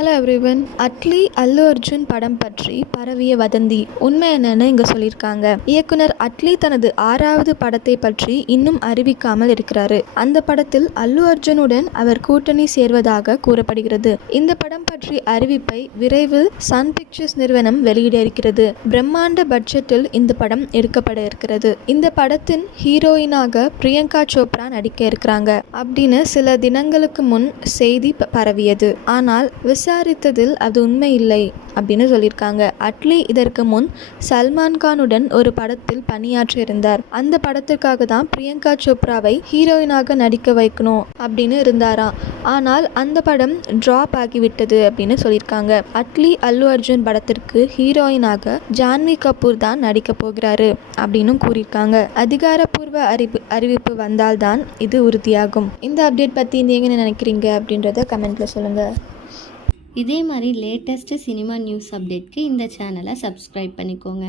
Hello everyone. Atlee Allu Arjun படம் பற்றி பரவிய வதந்தி உண்மை என்னன்னு இங்கே சொல்லியிருக்காங்க. இயக்குனர் அட்லி தனது 6வது படத்தை பற்றி இன்னும் அறிவிக்காமல் இருக்கிறாரு. அந்த படத்தில் அல்லு அர்ஜுனுடன் அவர் கூட்டணி சேர்வதாக கூறப்படுகிறது. இந்த படம் பற்றி அறிவிப்பை விரைவில் சன் பிக்சர்ஸ் நிறுவனம் வெளியிட இருக்கிறது. பிரம்மாண்ட பட்ஜெட்டில் இந்த படம் எடுக்கப்பட இருக்கிறது. இந்த படத்தின் ஹீரோயினாக பிரியங்கா சோப்ரா நடிக்க இருக்கிறாங்க அப்படின்னு சில தினங்களுக்கு முன் செய்தி பரவியது. ஆனால் விசாரித்ததில் அது உண்மை இல்லை அப்படின்னு சொல்லியிருக்காங்க. அட்லி இதற்கு முன் சல்மான் கானுடன் ஒரு படத்தில் பணியாற்றியிருந்தார். அந்த படத்திற்காக தான் பிரியங்கா சோப்ராவை ஹீரோயினாக நடிக்க வைக்கணும் அப்படின்னு இருந்தாராம். ஆனால் அந்த படம் டிராப் ஆகிவிட்டது அப்படின்னு சொல்லியிருக்காங்க. அட்லி அல்லு அர்ஜுன் படத்திற்கு ஹீரோயினாக ஜான்வி கபூர் தான் நடிக்க போகிறாரு அப்படின்னு கூறியிருக்காங்க. அதிகாரப்பூர்வ அறிவிப்பு வந்தால்தான் இது உறுதியாகும். இந்த அப்டேட் பற்றி நீங்கள் என்ன நினைக்கிறீங்க அப்படின்றத கமெண்ட்ல சொல்லுங்க. இதே மாதிரி லேட்டஸ்ட்டு சினிமா நியூஸ் அப்டேட்க்கு இந்த சேனலை சப்ஸ்கிரைப் பண்ணிக்கோங்க.